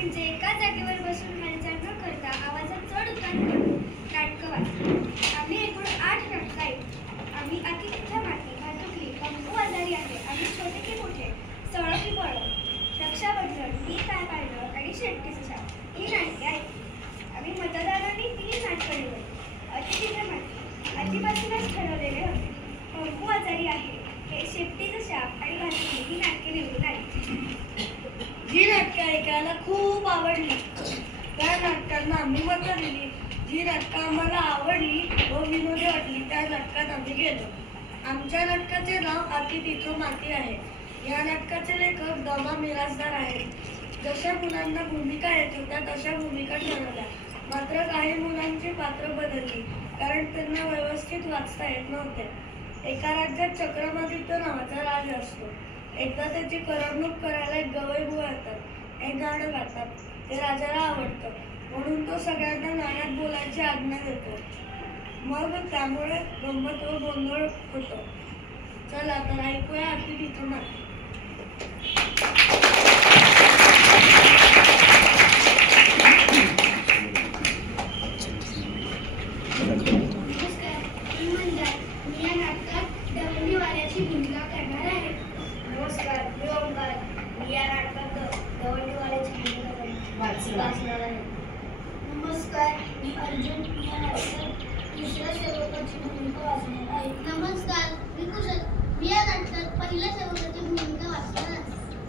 म्हणजे एका जागेवर बसून हालचाल न करता आवाजात चढ उतार करून नाटकं वाचली. आम्ही एकूण 8 नाटकं ऐकली. आम्ही अतिथिच्या माती, भातुकली, पंकू आजारी आहे, आम्ही छोटे की मोठे, सळो की पळो, रक्षाबंधन, मी काय पाहिलं आणि शेट्टीचं शाप ही नाटके ऐकली. आम्ही मतदारांनी 3 नाटकं निवडली. अतिथीच्या माती आधीपासूनच ठरवलेले होते. पंकू आजारी आहे हे, शेट्टीचं शाप आणि भातुकली ही नाटके निवडून आली. जी नाटकं ऐकायला खूप आवडली त्या नाटकांना आम्ही मतं दिली. जी नाटकं आम्हाला आवडली व विनोदी वाटली त्या नाटकात आम्ही गेलो. आमच्या नाटकाचे नाव अतिथीचं माती आहे. या नाटकाचे लेखक दमा मिरासदार आहेत. जशा मुलांना भूमिका येत होत्या तशा भूमिका ठरवल्या. मात्र काही मुलांची पात्र बदलली कारण त्यांना व्यवस्थित वाचता येत नव्हते. एका राज्यात चक्रमादित्य नावाचा राज असतो. एकदा त्याची करमणूक करायला एक गवईबुवा येतात. एक गाणं गातात. ते राजाला आवडतं म्हणून तो सगळ्यांना गाण्यात बोलायची आज्ञा देतो. मग त्यामुळे गंमत व गोंधळ होतो. चला तर ऐकूया अतिथीचं माती. भूमिका करणार आहे. नमस्कार, मी ओंकार. मी या नाटकात दवंडीवाल्याची भूमिका वाचणार आहे. नमस्कार, मी अर्जुन. मी या नाटकात तिसऱ्या सेवकाची भूमिका वाचणार आहे. नमस्कार, मी कुशल. मी या नाटकात पहिल्या सेवकाची भूमिका वाचणार आहे.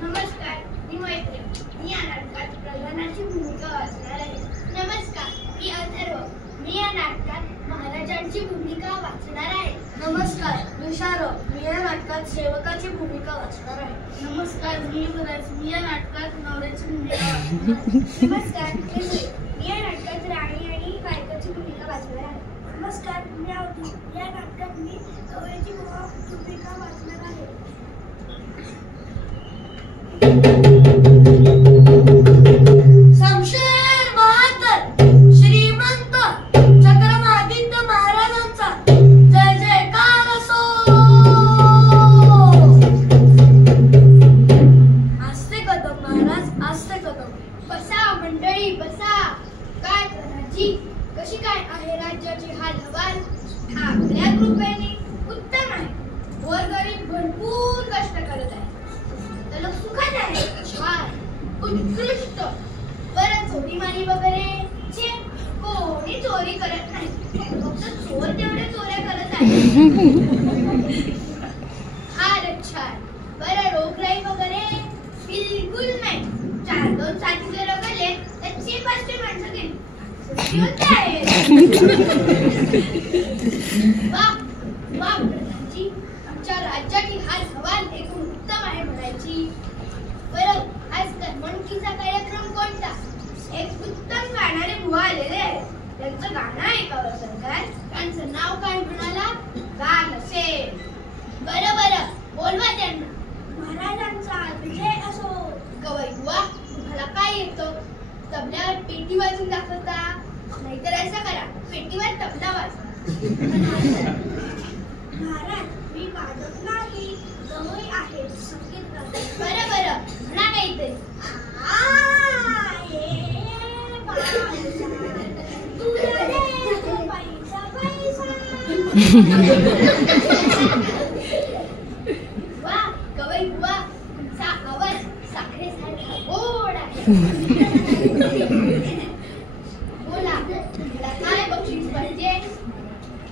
नमस्कार, मी मैत्री. मी या नाटकात प्रधानाची भूमिका वाचणार आहे. नमस्कार, मी अथर्व. मी या नाटकात महाराजांची भूमिका वाचणार आहे. नमस्कार, मी शारव. मी या नाटकात सेवकाची भूमिका वाचणार आहे. नमस्कार, मी युवराज. मी या नाटकात नवऱ्याची भूमिका वाचणार आहे. नमस्कार, मी या नाटकात राणी आणि बायकोची भूमिका वाचणार आहे. नमस्कार, मी अवधू. या नाटकात मी कवयची भूमिका वाचणार आहे. शमशेर बहादर श्रीमंत चक्रमादित्य महाराजांचा जय जयकार असो. आस्ते कदम महाराज, आस्ते कदम. बसा मंडळी, बसा. काय प्रधानजी, कशी काय आहे राज्याची हालहवाल? आपल्या कृपेने उत्तम आहे. गोरगरीब भरपूर कष्ट करत आहे. त्याला सुखात आहे. छान, उत्कृष्ट. बरं, चोरीमारी वगैरे चे कोणी चोरी करत नाही. फक्त चोर तेवढे चोऱ्या करत आहे. फारच छान. बरं, रोगराई वगैरे बिलकुल नाही. 4-2 साथीचे रगले त्याची 5 माणसं गेली. वा वा प्रधानजी, आमच्या राज्याची हाल हवाल एकूण उत्तम आहे म्हणायची. बरं, आज करमणुकीचा कार्यक्रम कोणता? एक उत्तम गाणारे बुवा आलेले आहेत. त्यांचं गाणं ऐकावं सरकार. त्यांचं नाव काय म्हणाला? गान असेल. बरं बरं, बोलवा त्यांना. महाराजांचा विजय असो. गवई बुवा, तुम्हाला काय येतं? तबल्यावर पेटी वाजून दाखवता? नाहीतर असं करा, पेटीवर तबला वाजवा. महाराज, मी वाजत नाही, गवई आहे, संगीत गाते. बरं बरं, म्हणा काहीतरी. वा गवई बुवा, तुमचा आवाज साखरेसारखा गोड आहे. बोला, मला काय बक्षीस पाहिजे?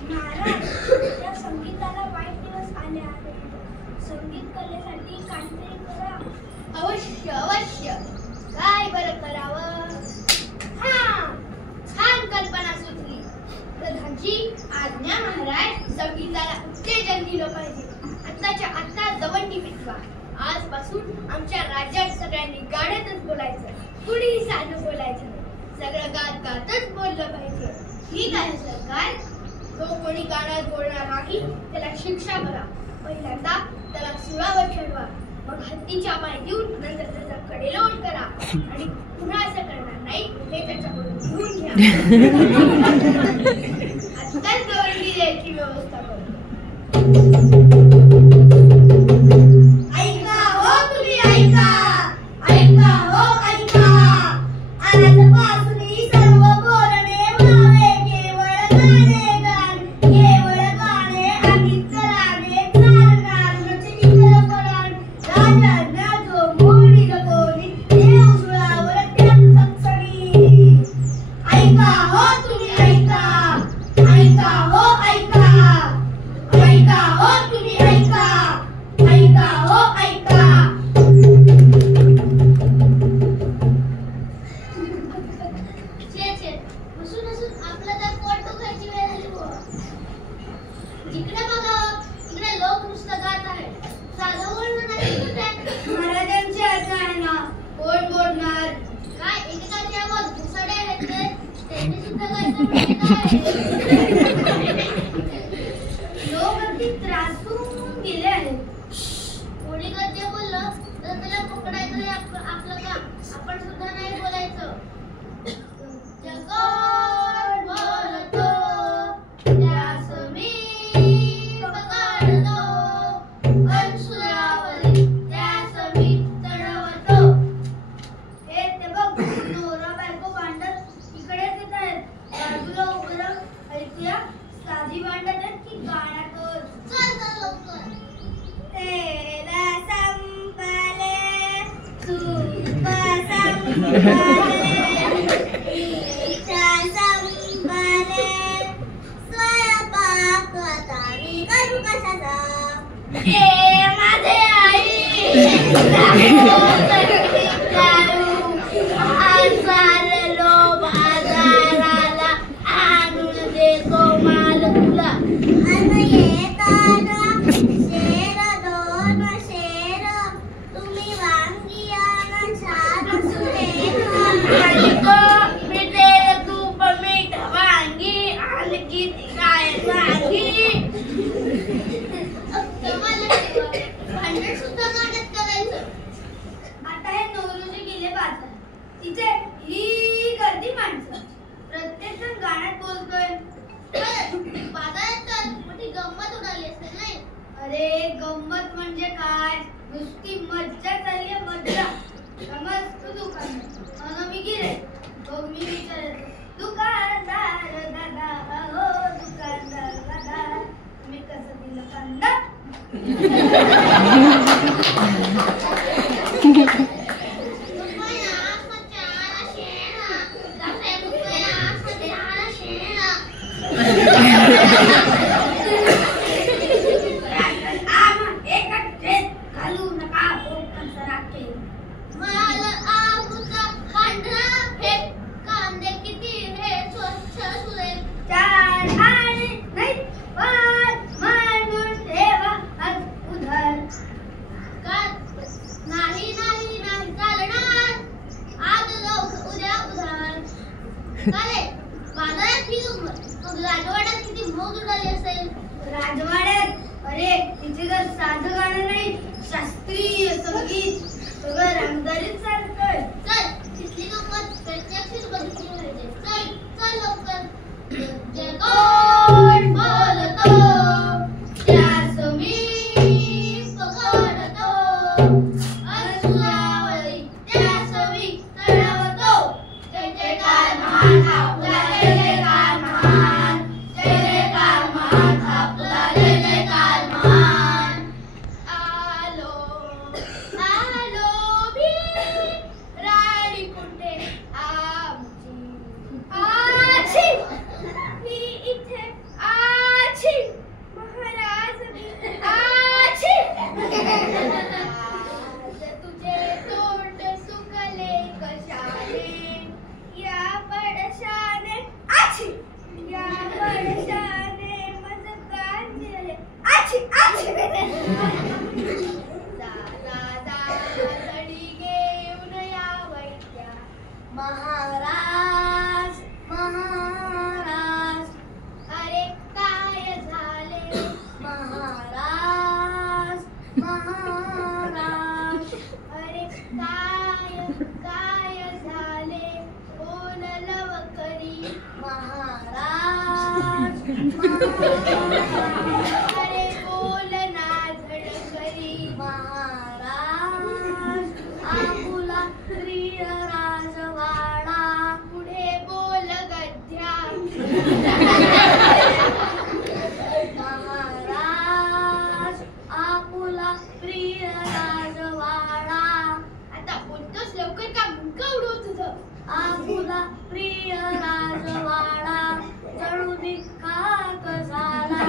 महाराज, त्या संगीताला वाईट दिवस आले आहेत. संगीत कलेसाठी काहीतरी करा. अवश्य अवश्य. काय बरं करावं? हा, छान कल्पना सुचली. प्रधानजी, आज्ञा महाराज, संगीताला उत्तेजन दिलं पाहिजे. आत्ताच्या आत्ता दवंडी पिटवा. आजपासून आमच्या राज्यात सगळ्यांनी गाण्यातच बोलायचं. कुणीही साधं बोलायचं नाही. सगळं गात गातच बोललं पाहिजे. ठीक आहे सरकार. जो कोणी गाण्यात बोलणार नाही त्याला शिक्षा करा. पहिल्यांदा त्याला सुळावर चढवा, मग हत्तीच्या पाय देऊन नंतर त्याचा कडेलोट करा आणि पुन्हा असं करणार नाही हे त्याच्याकडून घेऊन घ्या. आत्ताच दवंडी द्यायची व्यवस्था करतो. ऐका हो, तुम्ही ऐका. ऐका हो, ऐका. लोक अगदी त्रासून गेले आहेत. कोणी गद्य बोललं तर त्याला पकडायचं हे आपलं काम. आपण सुद्धा नाही बोलायचं. जगत बोलतो त्यास मी पकडतो, अंशुरावरी त्यास मी चढवतो. हे ते बघ, नवरा बायको भांडत इकडेच येत आहेत. बाजूला उभं राहून ऐकूया साधी भांडत आहेत की गाण्यातच. चल लवकर. तेला संपले तूप संपले इच्छा संपले स्वयंपाक आता मी करू कशाचा. ए माझे आई चाललो बाजाराला, आणून देतो माल तुला. अन येताना शेर दोन शेर, तुम्ही वांगी आणा छान सुरेख. मिठेल तूप मीठ वांगी, आणखी काय वांगी. भांडण सुद्धा गाण्यात करायचं. आता हे नवरोजी गेले बाजार, तिथे ही गर्दी माणसं, प्रत्येक जण गाण्यात बोलतोय. बाजारात तर मोठी गंमत उडाली असेल नाही? अरे गंमत म्हणजे काय, नुसती मज्जा चालली आहे, मज्जा. समज तू दुकानदार आणि मी गिऱ्हाईक. मग मी विचारते, दुकानदार दादा हो दुकानदार दादा, तुम्ही कसं दिलं कांदा. घालू नका मला आबूचा पांढरा हे कांदे किती हे स्वच्छ सुरेख. चार आणि नाही पाच मांडून ठेवा आज उधार. नाही नाही नाही चालणार. आज लवकर उद्या उधार. चालेल. बाजारात ही गंमत. मग राजवाड्यात किती मौज उडाली असेल. राजवाड्यात अरे तिथे जर साधं गाणं नाही, शास्त्रीय संगीत सगळं रंगदारीत चालतंय. चल तिथली गंमत प्रत्यक्षच बघितली पाहिजे. चल चल लवकर. जगत बोलतो त्यास मी पकडतो, अंशुरावरी त्यास मी चढवतो. जय जयकार महान आपला, जय जयकार महान, जय जयकार महान आपला, जय जयकार महान. आलो आलो मी राणी कुठे आमची. आची मी इथे, आची महाराज मी आची. आज तुझे तोंड सुकले कशाने, या पडशाने आची, या पडशाने मज कान जिरले आची आची. जा जा जा सडी घेऊन या वैद्या. महाराज महाराज अरे काय झाले. महाराज महाराज अरे काय काय झाले. कोण लवकरी. महाराज महाराज अरे बोल ना झडकरी. महाराज आपुला प्रिय राजवाडा. पुढे बोल गद्या. महाराज आपुला प्रिय राजवाडा. आता बोलतोस लवकर का मुंडकं उडव तुझं. आपुला प्रिय राजवाडा जळू दे खाक झाला.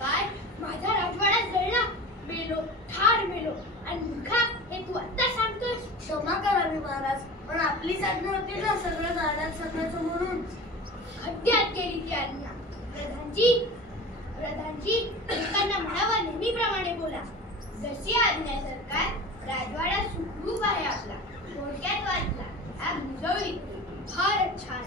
काय माझा राजवाडा जळला. मेलो ठार मेलो. आणि मुखा हे तू आता सांगतोस. क्षमा करावी महाराज, पण आपली साधनं होती ना सगळं गाण्यात सगळ्याचं म्हणून. खड्ड्यात गेली ती आज्ञा. प्रधानजी लोकांना म्हणावं नेहमीप्रमाणे बोला. जशी आज्ञा सरकार. राजवाडा सुखरूप आहे आपला. थोडक्यात वाचला हा मुजवळी. फारच छान.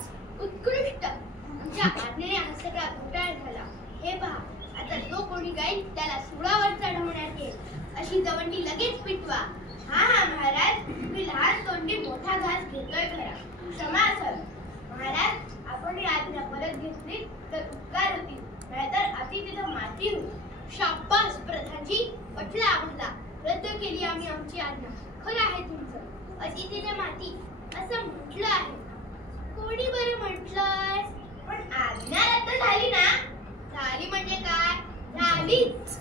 घेतली तर उपकार होतील, नाहीतर अति तिथं माती होईल. शाब्बास प्रधानजी, पटला आम्हाला. रद्द केली आम्ही आमची आज्ञा. खरं आहे तुमचं, अतिथीच्या माती असं म्हटलं आहे. कोणी बरं म्हटलंय? पण आज्ञा रद्द झाली ना? झाली म्हणजे काय? झालीच.